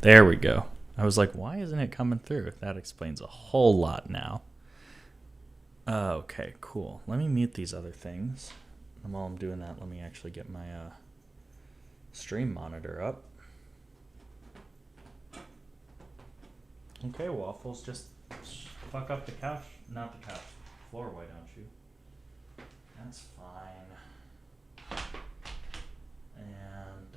There we go. I was like, why isn't it coming through? That explains a whole lot now. Okay, cool. Let me mute these other things. And while I'm doing that, let me actually get my stream monitor up. Okay, Waffles, just fuck up the couch. Not the couch. Floor, why don't you? That's fine. And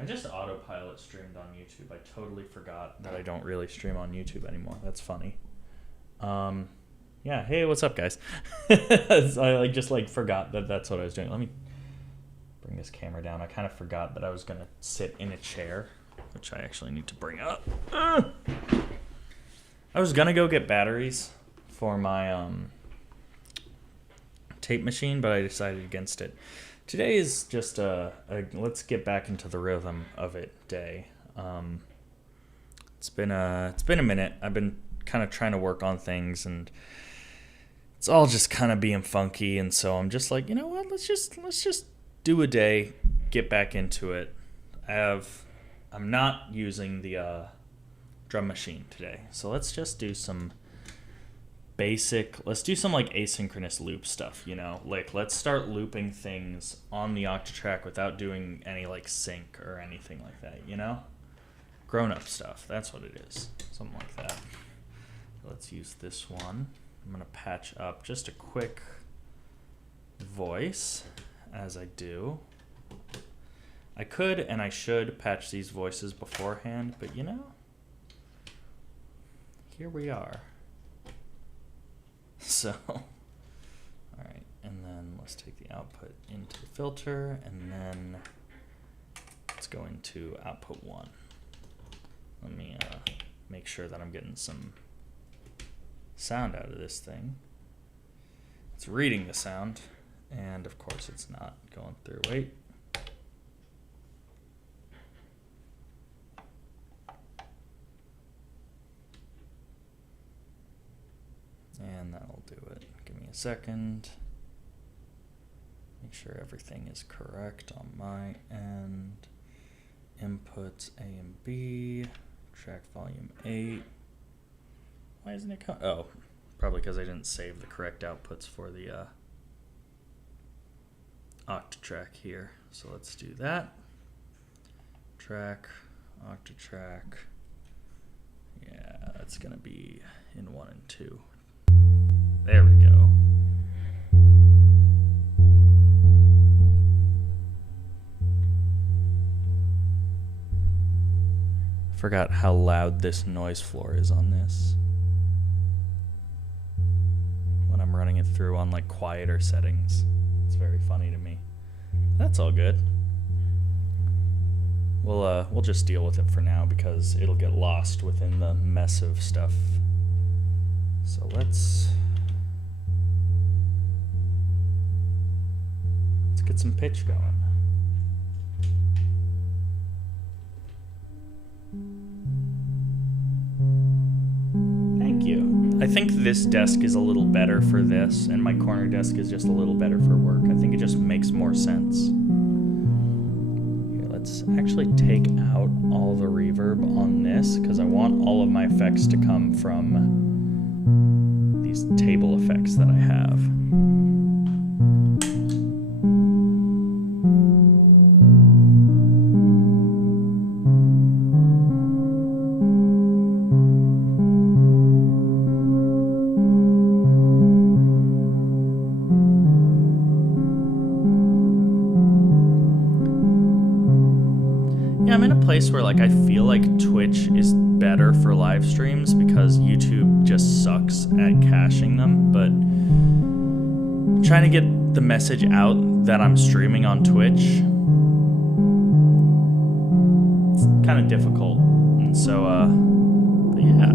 I just autopilot streamed on YouTube. I totally forgot that I don't really stream on YouTube anymore. That's funny. Yeah, hey, what's up, guys? I just forgot that that's what I was doing. Let me bring this camera down. I kind of forgot that I was going to sit in a chair, which I actually need to bring up. I was going to go get batteries for my tape machine, but I decided against it. Today is just a let's get back into the rhythm of it day. It's been a minute. I've been kind of trying to work on things, and it's all just kind of being funky. And so I'm just like, you know what? Let's just do a day, get back into it. I'm not using the drum machine today, so let's just do some let's do some asynchronous loop stuff, let's start looping things on the Octatrack without doing any sync or anything like that, grown-up stuff. That's what it is, something like that. Let's use this one. I'm gonna patch up just a quick voice as I do. I could and I should patch these voices beforehand, but here we are. So, all right, and then let's take the output into the filter, and then let's go into output 1. Let me make sure that I'm getting some sound out of this thing. It's reading the sound, and of course it's not going through. Wait. And that'll do it. Give me a second. Make sure everything is correct on my end. Inputs A and B. Track volume 8. Why isn't it coming? Oh, probably because I didn't save the correct outputs for the Octatrack here. So let's do that. Track, Octatrack. Yeah, that's going to be in 1 and 2. There we go. I forgot how loud this noise floor is on this when I'm running it through on quieter settings. It's very funny to me. That's all good. We'll just deal with it for now because it'll get lost within the mess of stuff. So let's get some pitch going. Thank you. I think this desk is a little better for this, and my corner desk is just a little better for work. I think it just makes more sense. Here, let's actually take out all the reverb on this, because I want all of my effects to come from these table effects that I have. Where I feel like Twitch is better for live streams because YouTube just sucks at caching them, but trying to get the message out that I'm streaming on Twitch, it's kind of difficult. And so but yeah.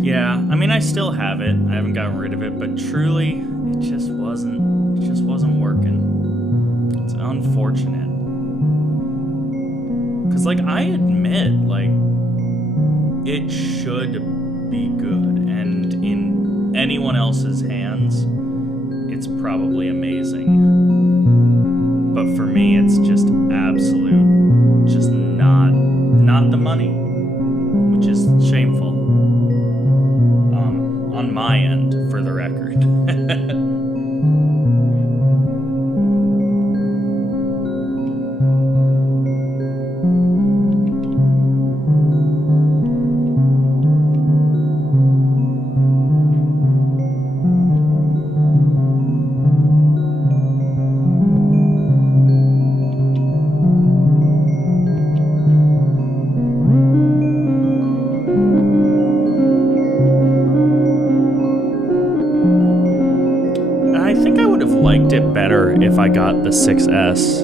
Yeah, I mean, I still have it. I haven't gotten rid of it, but truly, it just wasn't working. It's unfortunate. Cause like, I admit, like, it should be good, and in anyone else's hands, it's probably amazing. But for me, it's just absolute, just not the money, which is shameful. On my end, for the record. I think I would have liked it better if I got the 6S,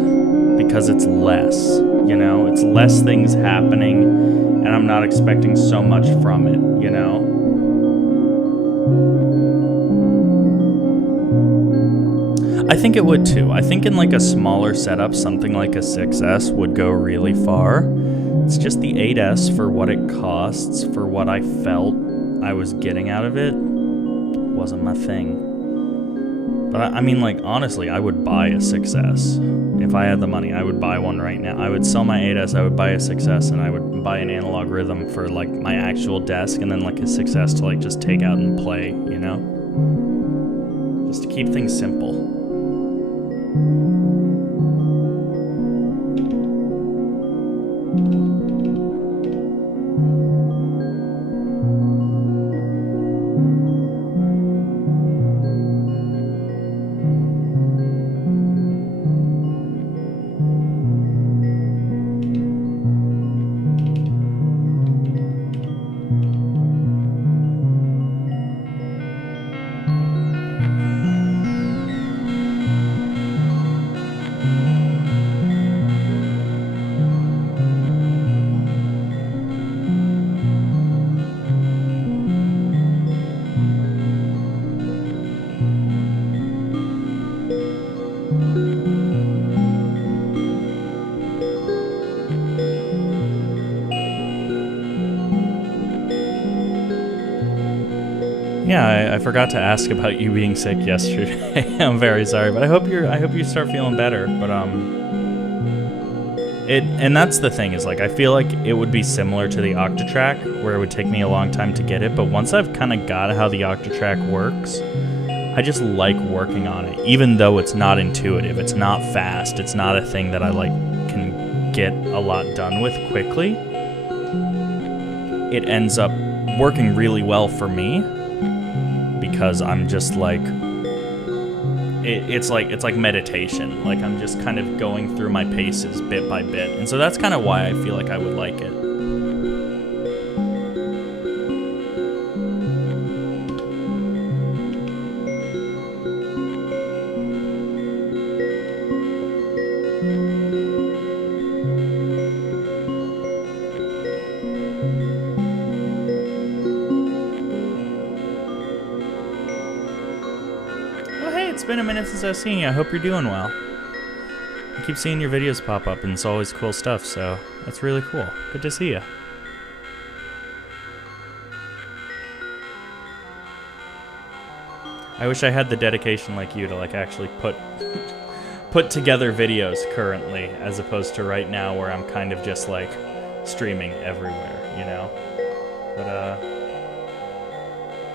because it's less, you know? It's less things happening, and I'm not expecting so much from it, you know? I think it would too. I think in like a smaller setup, something like a 6S would go really far. It's just the 8S, for what it costs, for what I felt I was getting out of it, wasn't my thing. But I mean, like, honestly, I would buy a 6S. If I had the money, I would buy one right now. I would sell my 8S, I would buy a 6S, and I would buy an analog rhythm for, like, my actual desk, and then, like, a 6S to, like, just take out and play, you know? Just to keep things simple. Yeah, I forgot to ask about you being sick yesterday. I'm very sorry, but I hope you start feeling better. But and that's the thing, is like, I feel like it would be similar to the Octatrack, where it would take me a long time to get it, but once I've kind of got how the Octatrack works, I just like working on it, even though it's not intuitive, it's not fast, it's not a thing that I like can get a lot done with quickly. It ends up working really well for me, because I'm just like, it's like meditation. Like, I'm just kind of going through my paces bit by bit, and so that's kind of why I feel like I would like it. It's been a minute since I've seen you. I hope you're doing well. I keep seeing your videos pop up, and it's always cool stuff, so that's really cool. Good to see you. I wish I had the dedication like you to like actually put together videos currently, as opposed to right now where I'm kind of just like streaming everywhere, you know? But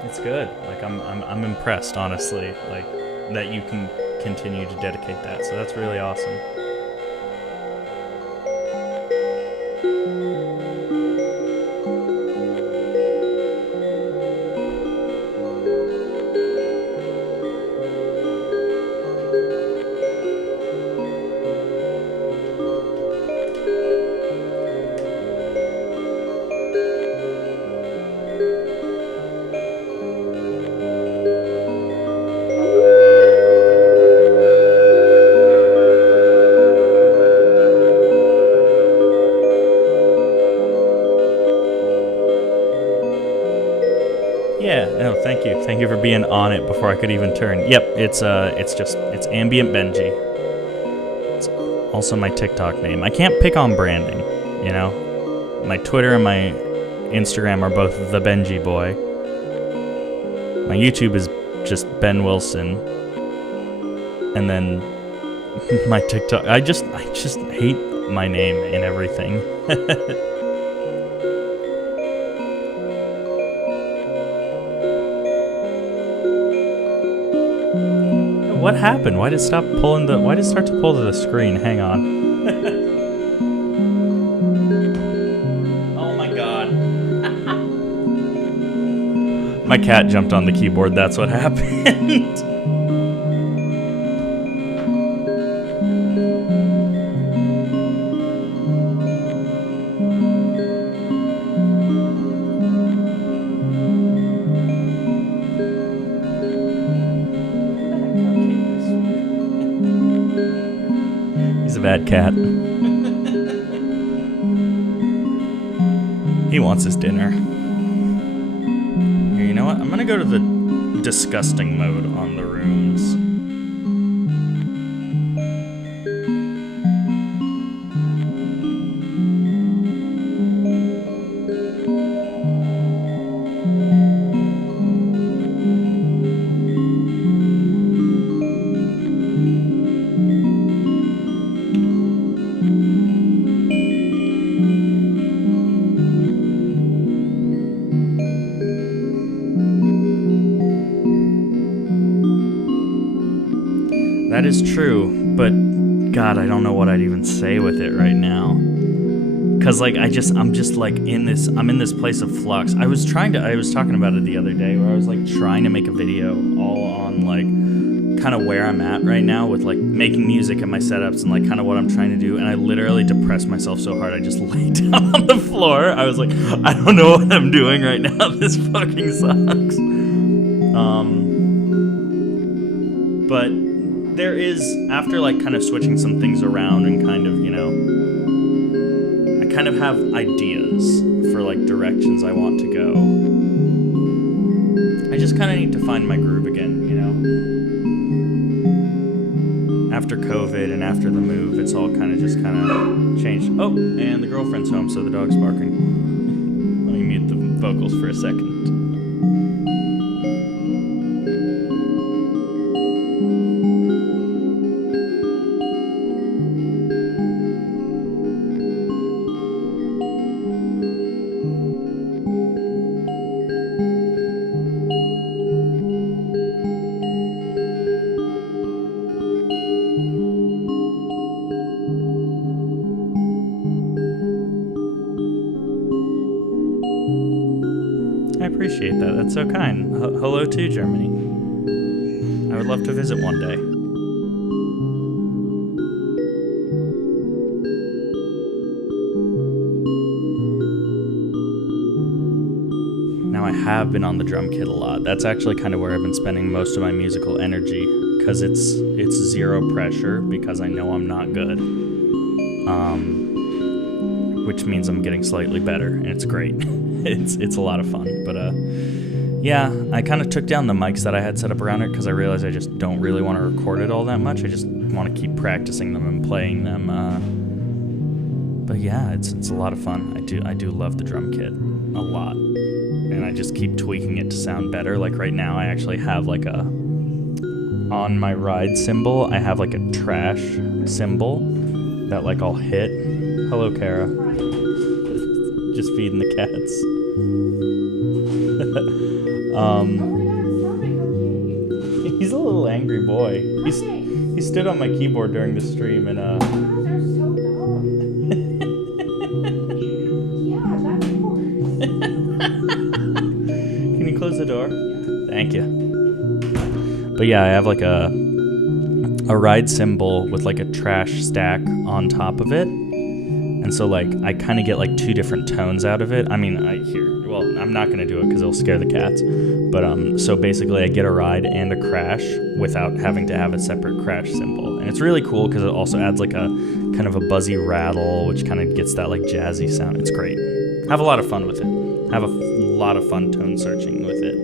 it's good. Like, I'm impressed, honestly, like, that you can continue to dedicate that. So that's really awesome. Thank you for being on it before I could even turn. Yep, it's Ambient Benji. It's also my TikTok name. I can't pick on branding, you know? My Twitter and my Instagram are both the Benji Boy. My YouTube is just Ben Wilson. And then my TikTok, I just hate my name and everything. What happened? Why did it start to pull to the screen? Hang on. Oh my god. My cat jumped on the keyboard, that's what happened. Bad cat. He wants his dinner. Here, you know what? I'm gonna go to the disgusting mode on the rooms. That is true, but God, I don't know what I'd even say with it right now. Cause like I'm in this place of flux. I was talking about it the other day where I was like trying to make a video all on like kind of where I'm at right now with like making music and my setups and like kind of what I'm trying to do, and I literally depressed myself so hard I just laid down on the floor. I was like, I don't know what I'm doing right now. This fucking sucks. But there is, after like kind of switching some things around and kind of, you know, I kind of have ideas for like directions I want to go. I just kind of need to find my groove again, you know. After COVID and after the move, it's all kind of changed. Oh, and the girlfriend's home, so the dog's barking. Let me mute the vocals for a second. I appreciate that. That's so kind. Hello to Germany. I would love to visit one day. Now I have been on the drum kit a lot. That's actually kind of where I've been spending most of my musical energy, because it's zero pressure, because I know I'm not good. Which means I'm getting slightly better, and it's great. It's a lot of fun, but yeah, I kind of took down the mics that I had set up around it because I realized I just don't really want to record it all that much. I just want to keep practicing them and playing them. But yeah, it's a lot of fun. I do love the drum kit a lot, and I just keep tweaking it to sound better. Like right now, I actually have like on my ride cymbal, I have like a trash cymbal that like I'll hit. Hello, Kara. Just feeding the cats. He's a little angry boy. He stood on my keyboard during the stream and Can you close the door? Thank you. But yeah, I have like a ride cymbal with like a trash stack on top of it. And so, like, I kind of get, like, two different tones out of it. I mean, I'm not going to do it because it'll scare the cats. But, so basically I get a ride and a crash without having to have a separate crash cymbal. And it's really cool because it also adds, like, a kind of a buzzy rattle, which kind of gets that, like, jazzy sound. It's great. Have a lot of fun with it. Have a lot of fun tone searching with it.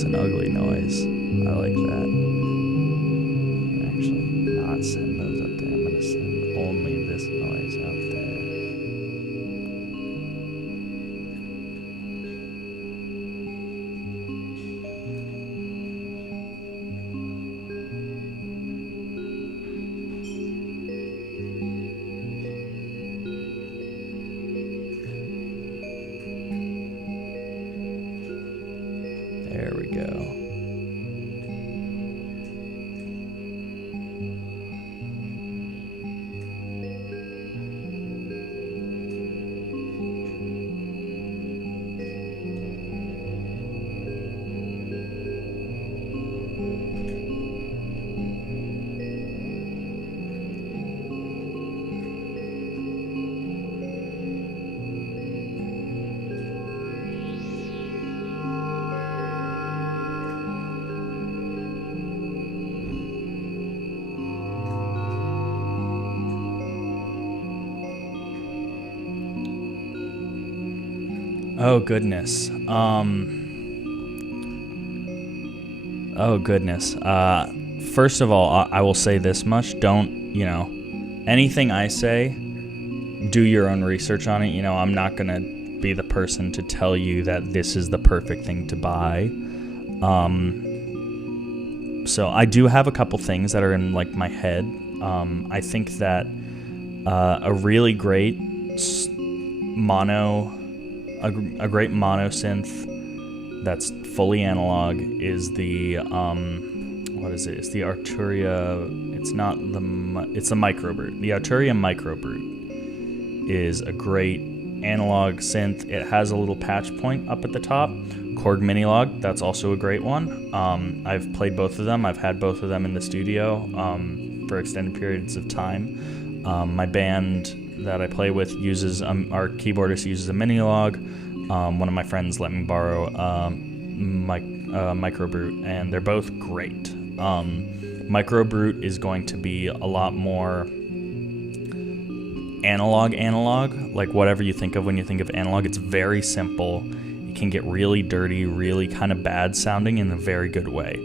That's an ugly noise. I like that. Actually, not send those up there. I'm gonna send only this noise out there. There we go. Oh goodness. Oh goodness. First of all, I will say this much: don't, anything I say, do your own research on it. I'm not gonna be the person to tell you that this is the perfect thing to buy. So I do have a couple things that are in like my head. I think that a really great mono synth that's fully analog is the what is it? It's the Arturia. It's not it's the Microbrute. The Arturia Microbrute is a great analog synth. It has a little patch point up at the top. Korg Minilog, that's also a great one. I've played both of them. I've had both of them in the studio for extended periods of time. My band that I play with uses our keyboardist uses a Minilog. One of my friends let me borrow Microbrute, and they're both great. Microbrute is going to be a lot more analog, like whatever you think of when you think of analog. It's very simple. It can get really dirty, really kind of bad sounding in a very good way.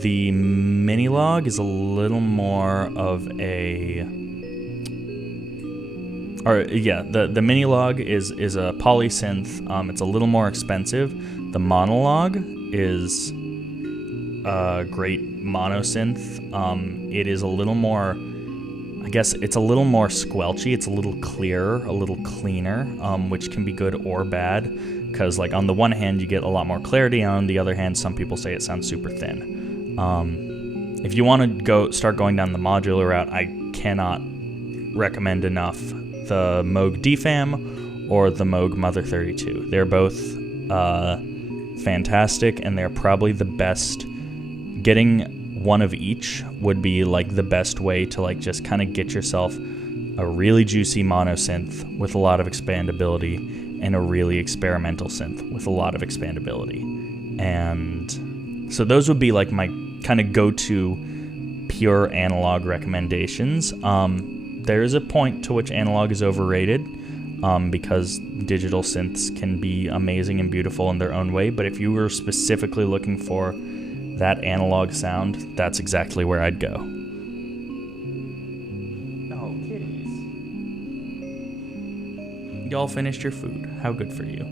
The Minilog is a little more of the Minilog is a polysynth. It's a little more expensive. The Monolog is a great monosynth. It is a little more, I guess it's a little more squelchy. It's a little clearer, a little cleaner, which can be good or bad. Because like on the one hand, you get a lot more clarity, and on the other hand, some people say it sounds super thin. If you want to start going down the modular route, I cannot recommend enough the Moog DFAM or the Moog Mother 32. They're both fantastic, and they're probably the best. Getting one of each would be like the best way to like just kind of get yourself a really juicy mono synth with a lot of expandability, and a really experimental synth with a lot of expandability. And so those would be like my kind of go-to pure analog recommendations. There is a point to which analog is overrated, because digital synths can be amazing and beautiful in their own way, but if you were specifically looking for that analog sound, that's exactly where I'd go. Oh, kitties. Y'all finished your food. How good for you.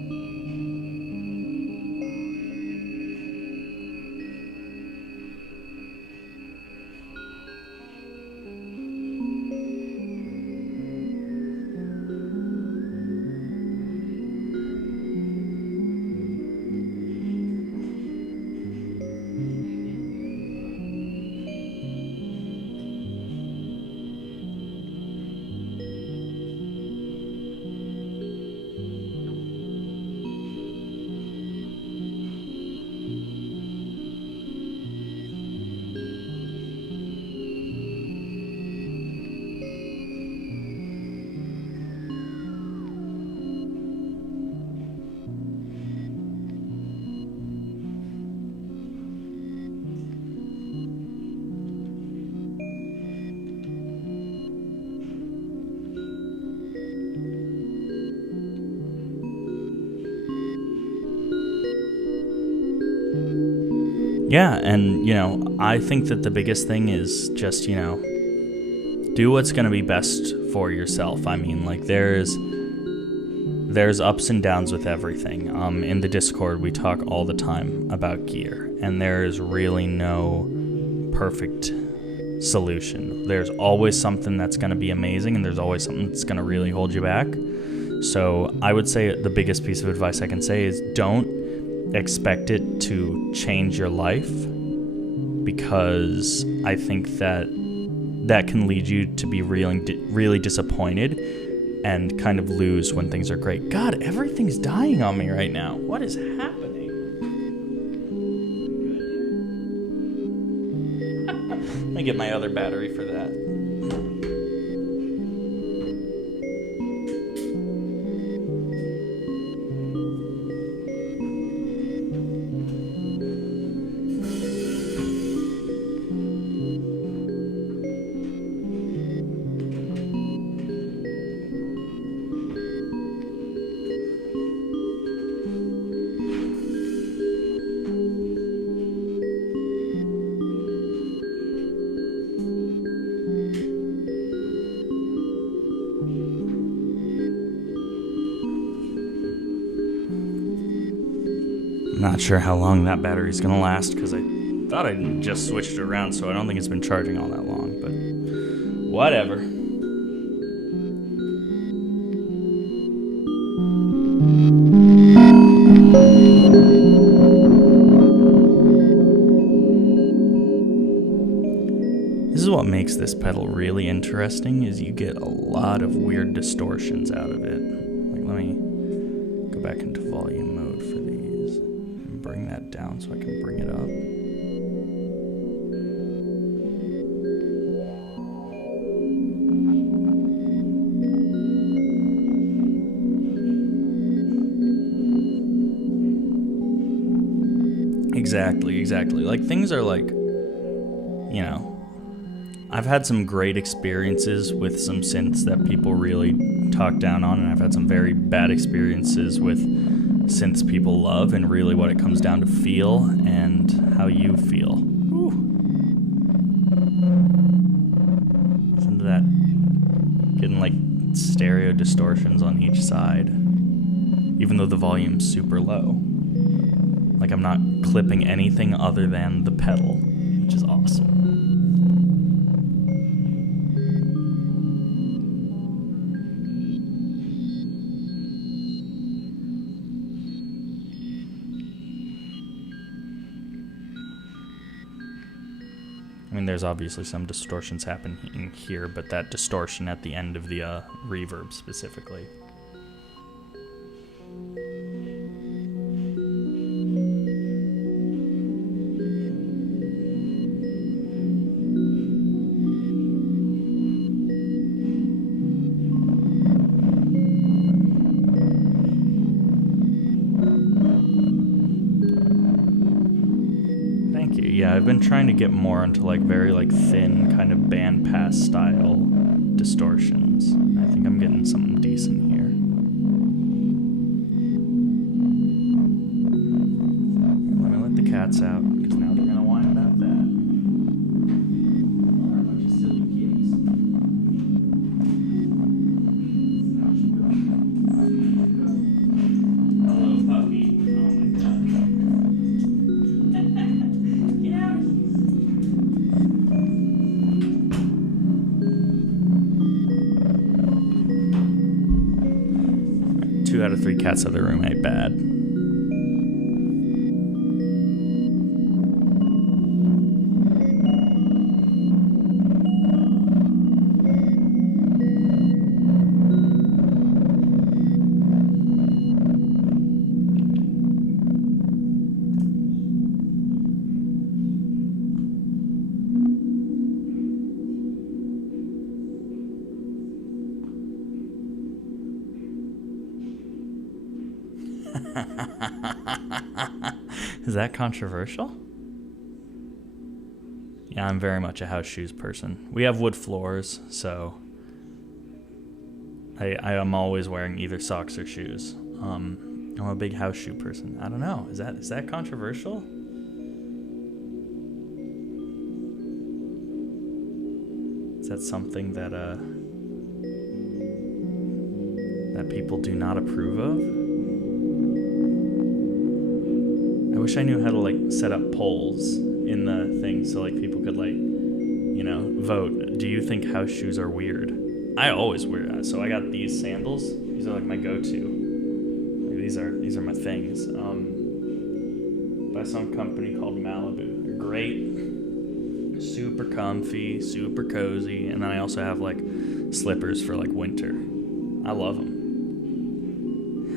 Yeah, and, I think that the biggest thing is just, do what's going to be best for yourself. I mean, like, there's ups and downs with everything. In the Discord, we talk all the time about gear, and there is really no perfect solution. There's always something that's going to be amazing, and there's always something that's going to really hold you back. So I would say the biggest piece of advice I can say is don't expect it to change your life, because I think that can lead you to be really disappointed and kind of lose when things are great. God, everything's dying on me right now. What is happening? Let me get my other battery for that. Not sure how long that battery's gonna last, because I thought I just switched it around, so I don't think it's been charging all that long, but whatever. This is what makes this pedal really interesting, is you get a lot of weird distortions out of it. Like, let me go back into volume mode for these and bring that down so I can bring it up. Exactly. Like, things are like, I've had some great experiences with some synths that people really talk down on, and I've had some very bad experiences with synths people love, and really what it comes down to feel and how you feel. Whew. Listen to that. Getting like stereo distortions on each side, even though the volume's super low. Like, I'm not clipping anything other than the pedal, which is awesome. I mean, there's obviously some distortions happening here, but that distortion at the end of the reverb specifically. Yeah, I've been trying to get more into like very like thin kind of bandpass style distortions. I think I'm getting something decent here. Let me let the cats out, because now they're gonna whine about that. They're a bunch of silly kitties. Hello, puppy. Oh my god. 2 out of 3 cats of the room ain't bad. Is that controversial? Yeah, I'm very much a house shoes person. We have wood floors, so I am always wearing either socks or shoes. I'm a big house shoe person. I don't know. Is that controversial? that something that that people do not approve of? I wish I knew how to like set up polls in the thing so like people could like, you know, vote. Do you think house shoes are weird? I always wear that. So I got these sandals. These are like my go-to. Like, these are my things. By some company called Malibu. They're great, super comfy, super cozy, and then I also have like slippers for like winter. I love them.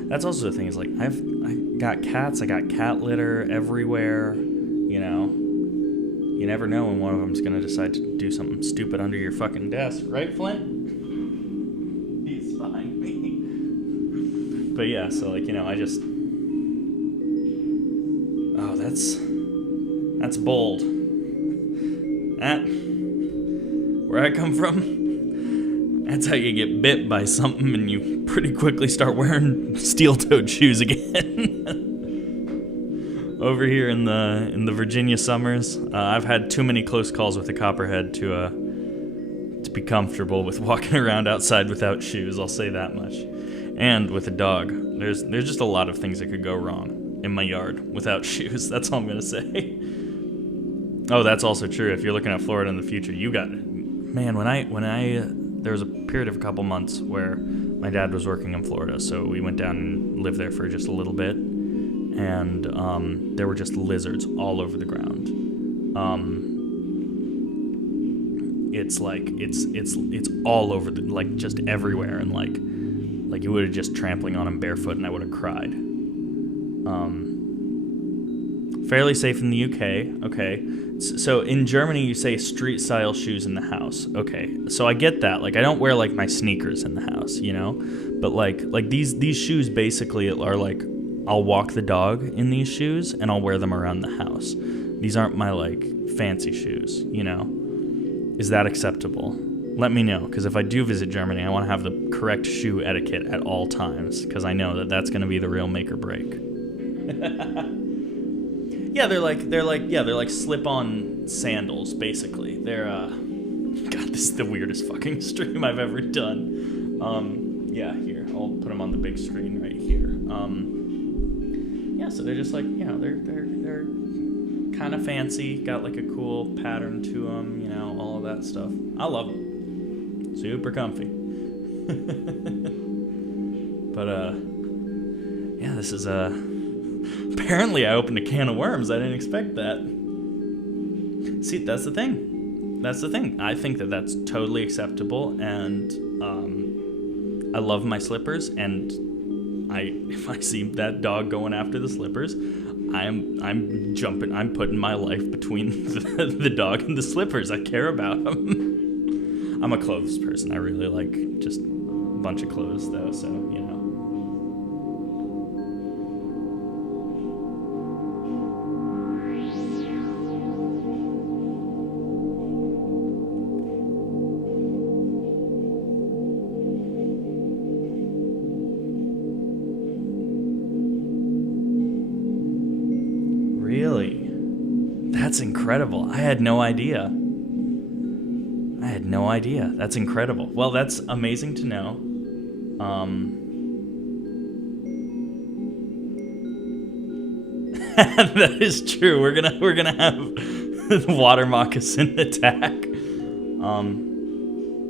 That's also the thing is like I got cats. I got cat litter everywhere. You know, you never know when one of them's gonna decide to do something stupid under your fucking desk, right, Flint? He's behind me. But yeah, so like, you know, I just, oh, that's bold. That, where I come from, that's how you get bit by something and you pretty quickly start wearing steel-toed shoes again. Over here in the Virginia summers, I've had too many close calls with a copperhead to be comfortable with walking around outside without shoes. I'll say that much. And with a dog, there's just a lot of things that could go wrong in my yard without shoes. That's all I'm gonna say. Oh, that's also true. If you're looking at Florida in the future, you got it. Man, when I there was a period of a couple months where my dad was working in Florida, so we went down and lived there for just a little bit, and there were just lizards all over the ground. It's like it's all over the, like just everywhere, and like you would have just trampling on them barefoot, and I would have cried. Fairly safe in the UK. Okay, so in Germany you say street style shoes in the house. Okay, so I get that. Like I don't wear like my sneakers in the house, you know, but like these shoes basically are like I'll walk the dog in these shoes and I'll wear them around the house. These aren't my like fancy shoes, you know. Is that acceptable? Let me know, because if I do visit Germany, I want to have the correct shoe etiquette at all times, because I know that that's going to be the real make or break. Yeah, they're like slip-on sandals, basically. They're God, this is the weirdest fucking stream I've ever done. Yeah, here, I'll put them on the big screen right here. Yeah, so they're just like, you know, they're kind of fancy, got like a cool pattern to them, you know, all of that stuff. I love them. Super comfy. But yeah, this is apparently I opened a can of worms. I didn't expect that. See, that's the thing. I think that that's totally acceptable, and I love my slippers, and if I see that dog going after the slippers, I'm jumping. I'm putting my life between the dog and the slippers. I care about them. I'm a clothes person. I really like just a bunch of clothes, though, so, you know. Really? That's incredible. I had no idea. That's incredible. Well, that's amazing to know. That is true. We're gonna have the water moccasin attack.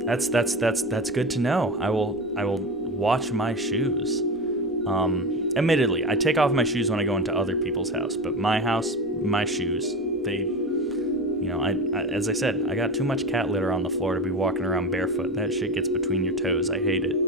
That's good to know. I will watch my shoes. Admittedly, I take off my shoes when I go into other people's house, but my house, my shoes, they, you know, I as I said, I got too much cat litter on the floor to be walking around barefoot. That shit gets between your toes. I hate it.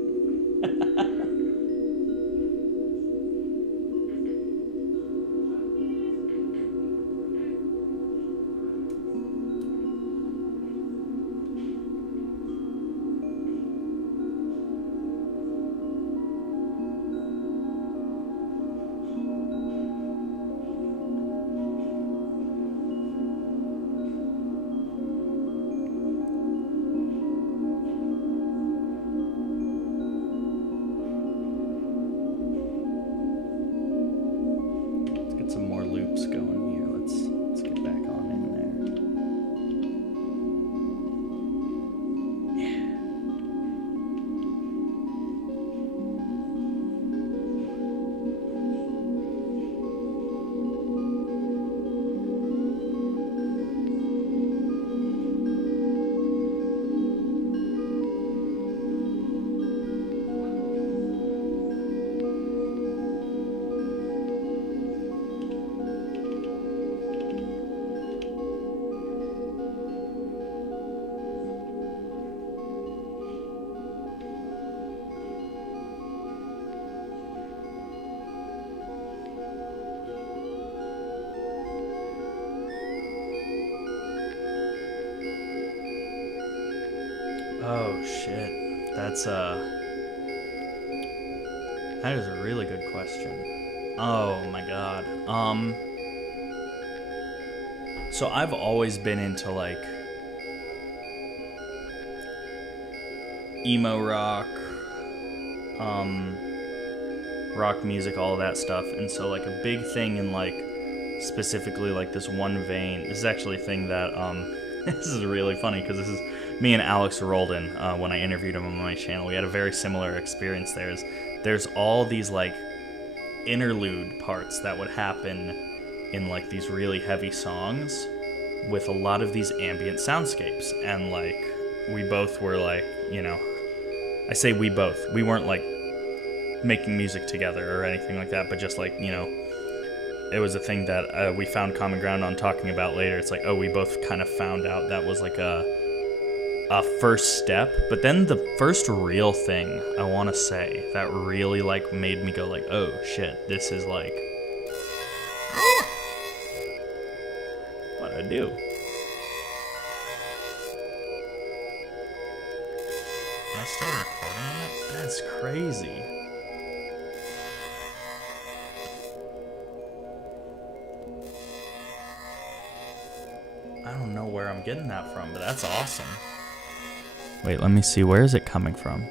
Some more loops going here. Let's get back on in Oh shit. That is a really good question. Oh my god. So I've always been into like emo rock, um, rock music, all of that stuff. And so like a big thing in like specifically like this one vein. This is actually a thing that this is really funny because this is me and Alex Roldan when I interviewed him on my channel. We had a very similar experience. There's all these like interlude parts that would happen in like these really heavy songs with a lot of these ambient soundscapes, and like we both were like, you know, I say we both, we weren't like making music together or anything like that, but just like, you know, it was a thing that we found common ground on talking about later. It's like, oh, we both kind of found out that was like a first step. But then the first real thing I want to say that really like made me go like, oh shit, this is like, what'd I do? Am I still recording it? That's crazy. I don't know where I'm getting that from, but that's awesome. Wait, let me see. Where is it coming from?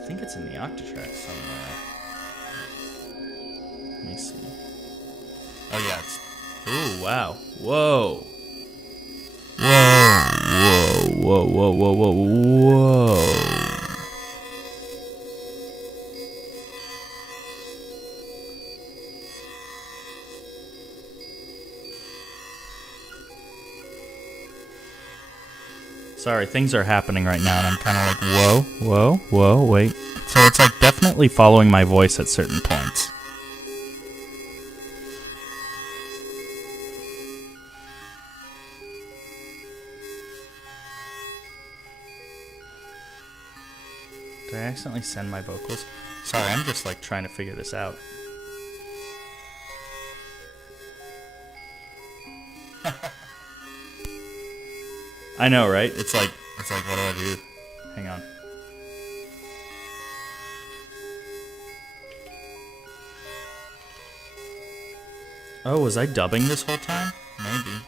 I think it's in the Octatrack somewhere. Let me see. Oh, yeah. It's... Ooh, wow. Whoa. Whoa. Whoa, whoa, whoa, whoa, whoa, whoa. Sorry, things are happening right now, and I'm kind of like, whoa, wait. So it's like definitely following my voice at certain points. Did I accidentally send my vocals? Sorry, I'm just like trying to figure this out. I know, right? It's like, what do I do? Hang on. Oh, was I dubbing this whole time? Maybe.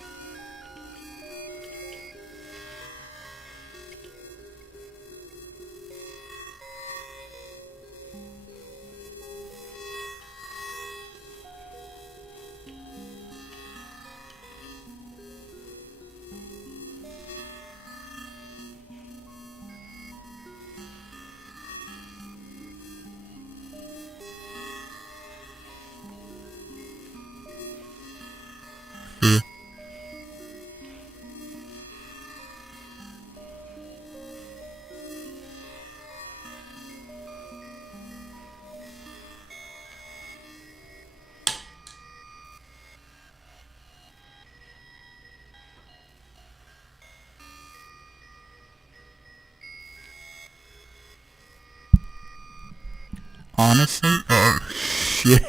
Honestly? Oh, shit.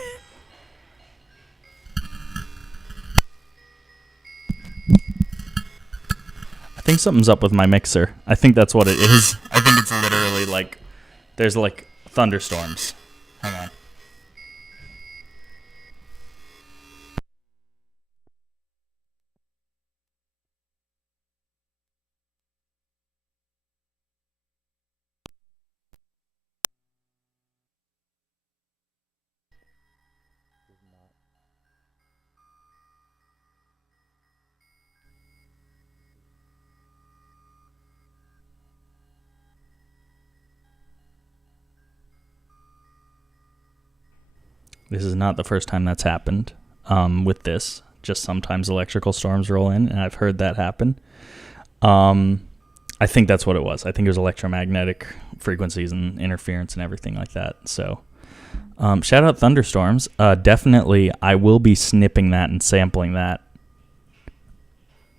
I think something's up with my mixer. I think that's what it is. I think it's literally like, there's like thunderstorms. Hang on. This is not the first time that's happened with this. Just sometimes electrical storms roll in, and I've heard that happen. I think that's what it was. I think it was electromagnetic frequencies and interference and everything like that. So shout out thunderstorms. Definitely, I will be snipping that and sampling that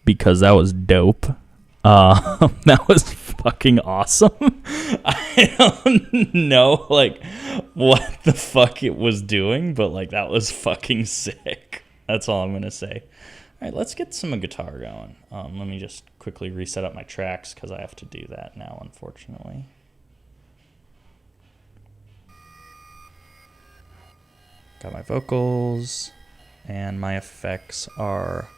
because that was dope. That was fucking awesome. I don't know like what the fuck it was doing, but like that was fucking sick. That's all I'm gonna say. right, let's get some guitar going. Let me just quickly reset up my tracks because I have to do that now, unfortunately. Got my vocals, and my effects are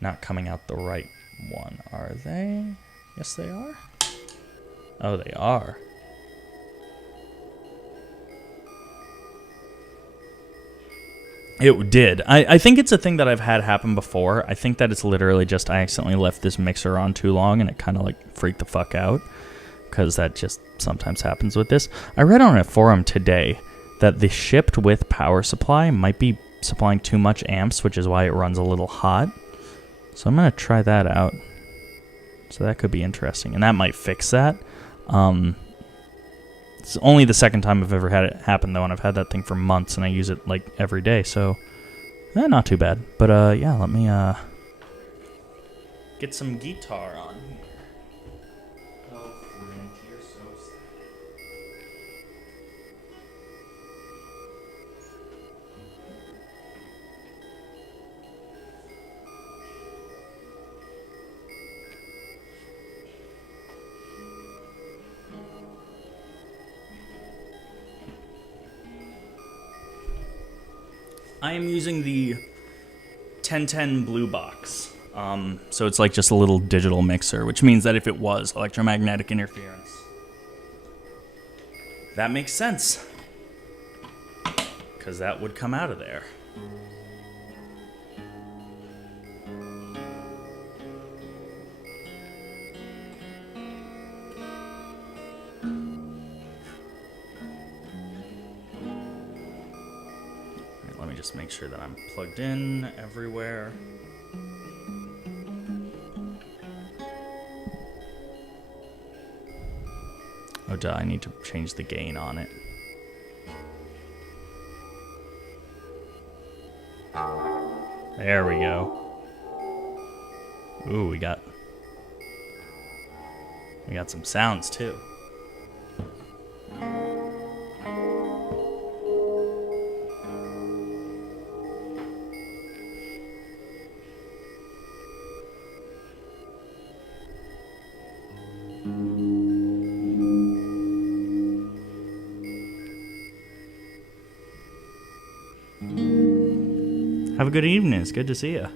not coming out the right one, are they? Yes, they are. Oh, they are. It did. I think it's a thing that I've had happen before. I think that it's literally just I accidentally left this mixer on too long and it kind of like freaked the fuck out, because that just sometimes happens with this. I read on a forum today that the shipped with power supply might be supplying too much amps, which is why it runs a little hot. So I'm going to try that out. So that could be interesting, and that might fix that. It's only the second time I've ever had it happen, though, and I've had that thing for months, and I use it, like, every day, so not too bad. But, yeah, let me get some guitar on here. Oh, Frank, you're so sad. I am using the 1010 Blue Box. So it's like just a little digital mixer, which means that if it was electromagnetic interference, that makes sense, because that would come out of there. Let me just make sure that I'm plugged in everywhere. Oh, duh, I need to change the gain on it. There we go. Ooh, we got some sounds too. Have a good evening. It's good to see you.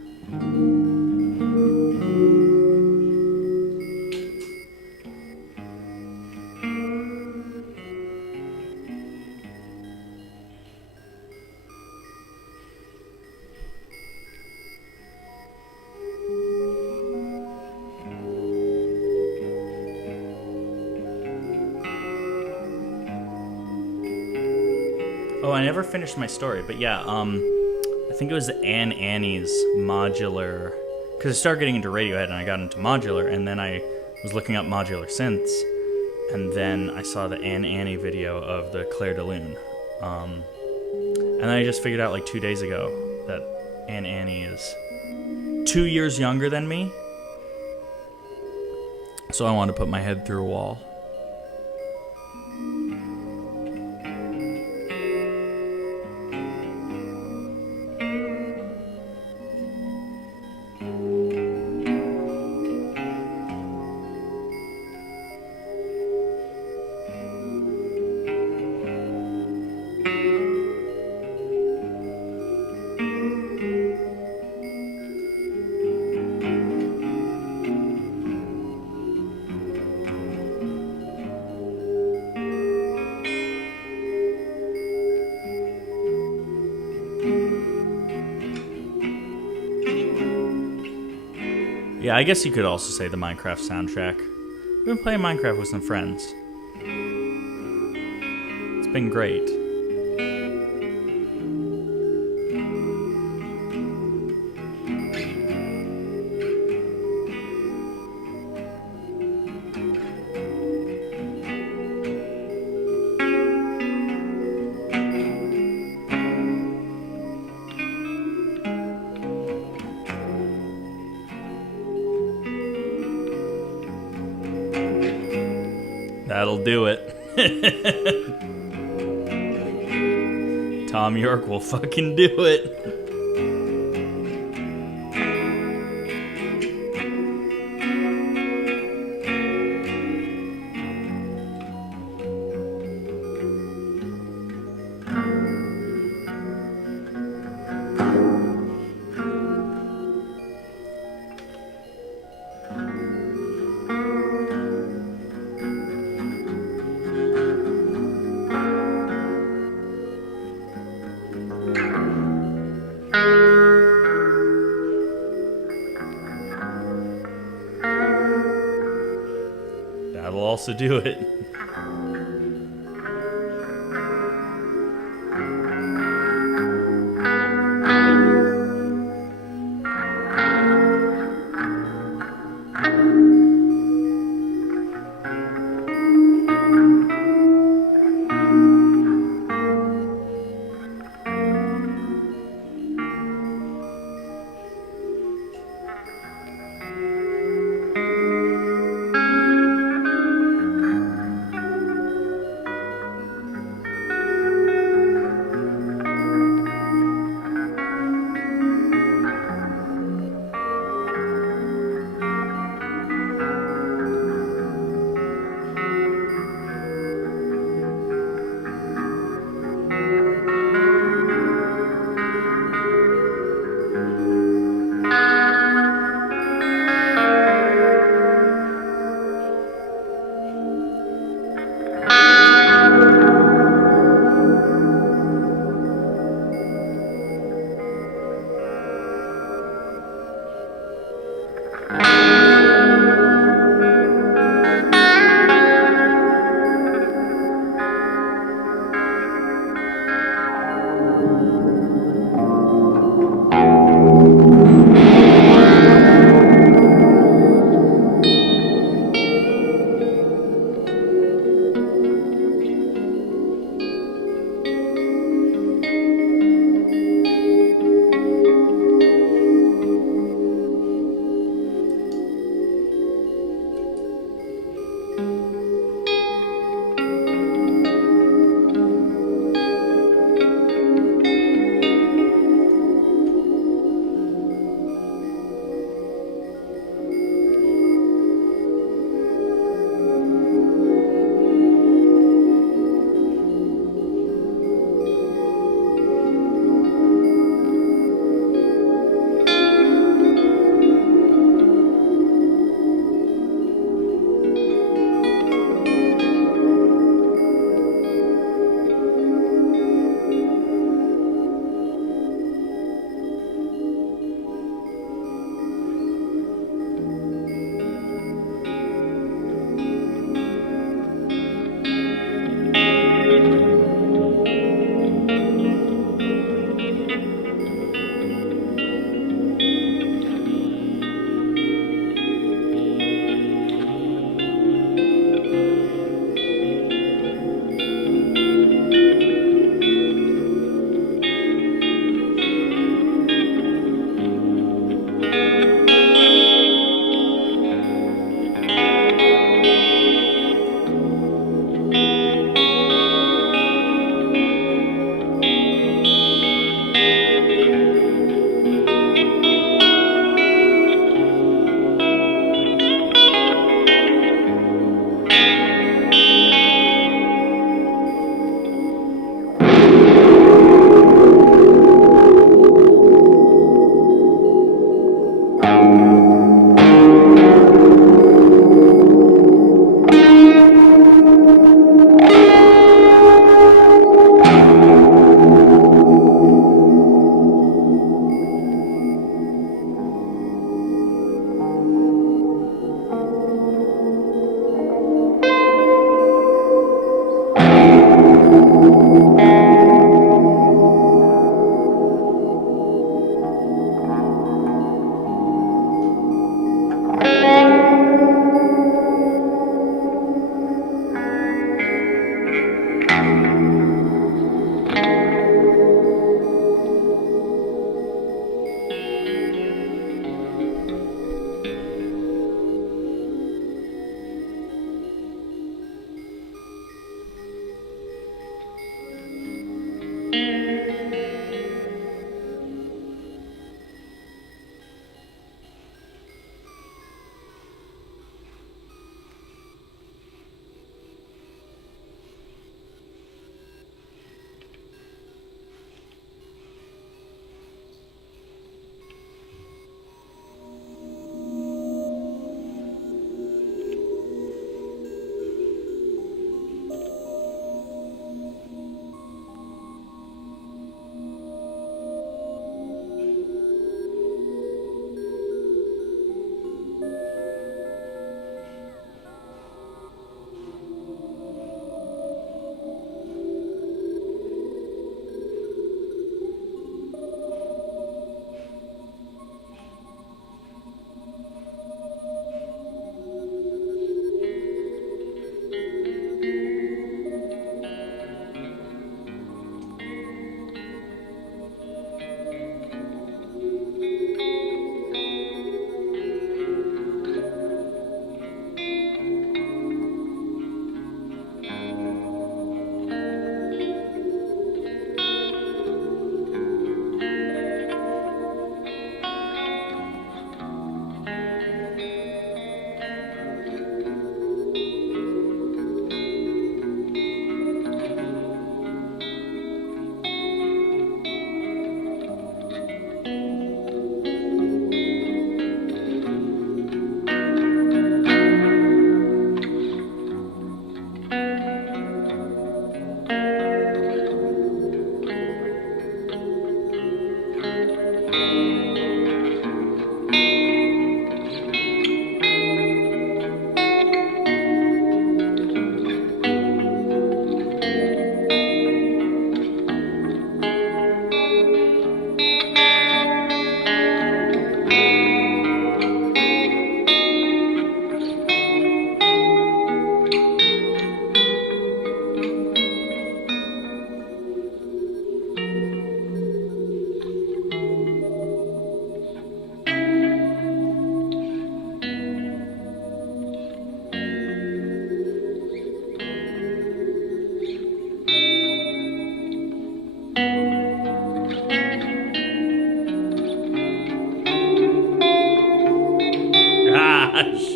Oh, I never finished my story, but yeah, I think it was Ann Annie's modular, because I started getting into Radiohead and I got into modular, and then I was looking up modular synths, and then I saw the Ann Annie video of the Claire de Lune, and then I just figured out like 2 days ago that Ann Annie is 2 years younger than me, so I wanted to put my head through a wall. Yeah, I guess you could also say the Minecraft soundtrack. We've been playing Minecraft with some friends. It's been great. That'll do it. Tom York will fucking do it. also do it.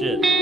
shit.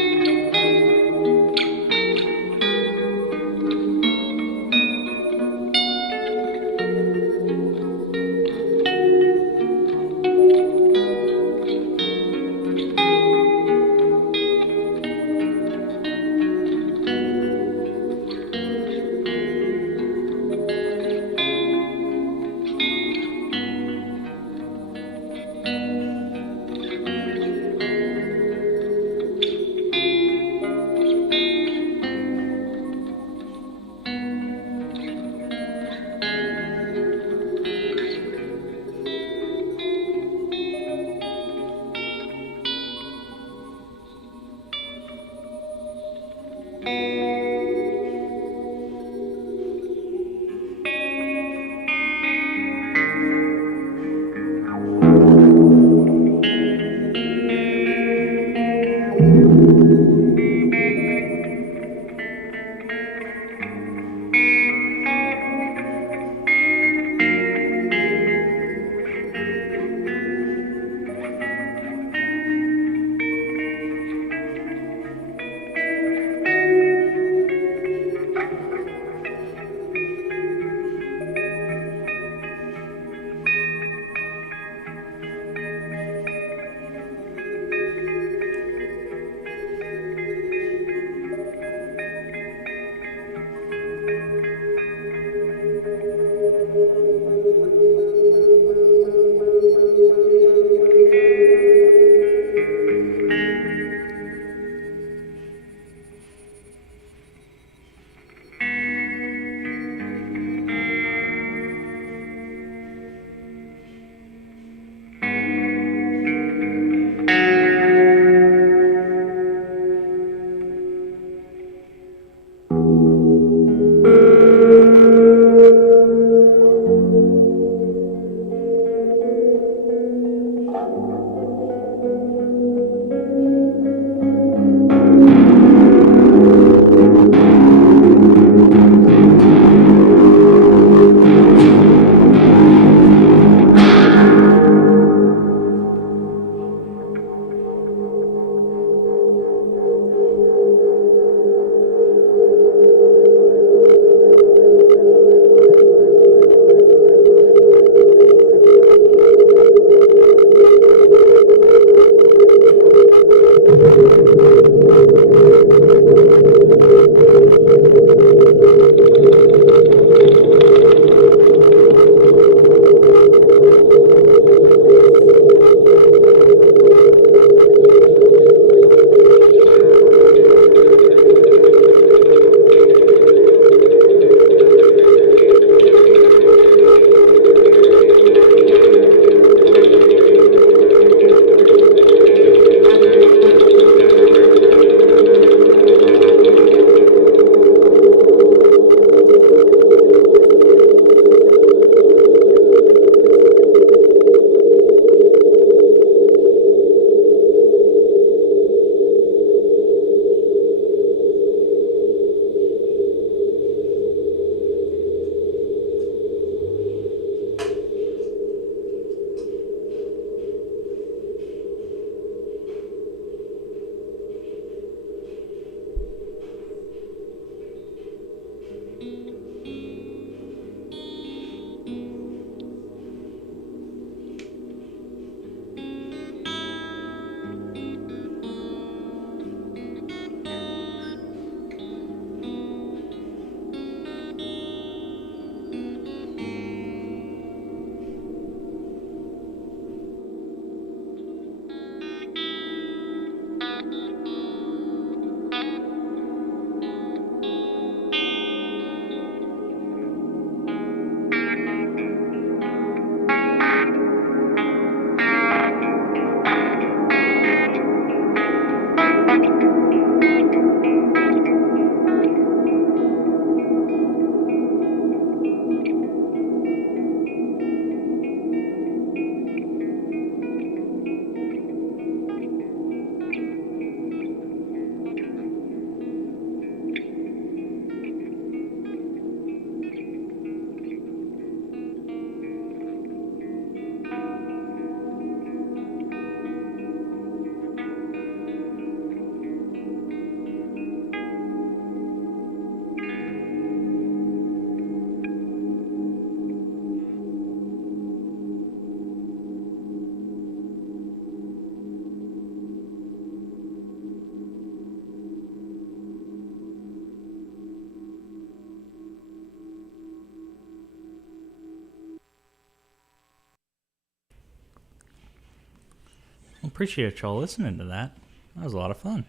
Appreciate y'all listening to that. That was a lot of fun.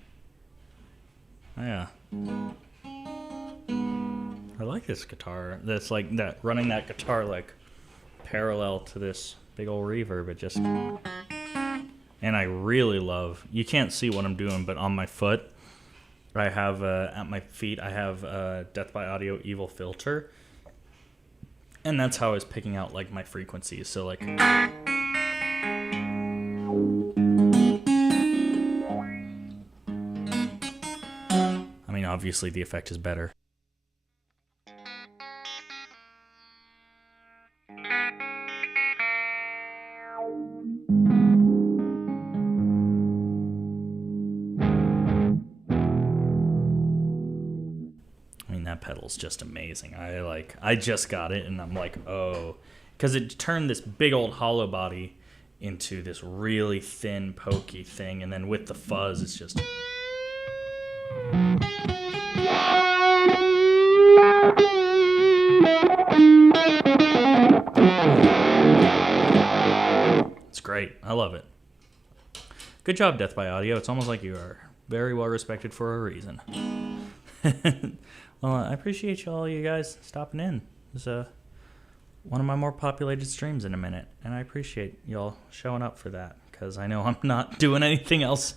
Yeah. I like this guitar. That's like that, running that guitar like parallel to this big old reverb. It just, and I really love, you can't see what I'm doing, but on my foot, I have, at my feet, I have Death by Audio Evil Filter. And that's how I was picking out like my frequencies. So like, I mean, obviously the effect is better. That pedal's just amazing. I just got it and I'm like, oh, because it turned this big old hollow body into this really thin pokey thing, and then with the fuzz it's just, it's great. I love it. Good job, Death by Audio. It's almost like you are very well respected for a reason. Well, I appreciate you guys stopping in. It's one of my more populated streams in a minute, and I appreciate y'all showing up for that, because I know I'm not doing anything else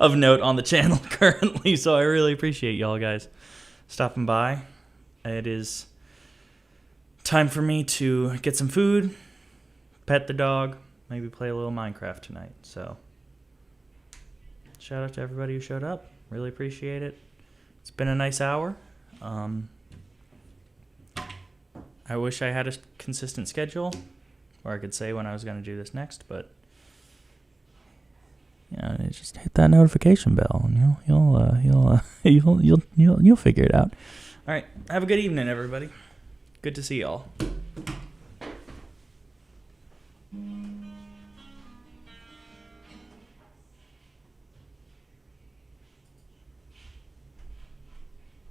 of note on the channel currently, so I really appreciate y'all guys stopping by. It is time for me to get some food, pet the dog, maybe play a little Minecraft tonight. So shout out to everybody who showed up. Really appreciate it. It's been a nice hour. I wish I had a consistent schedule where I could say when I was going to do this next, but yeah, just hit that notification bell and you'll figure it out. All right, have a good evening, everybody. Good to see y'all.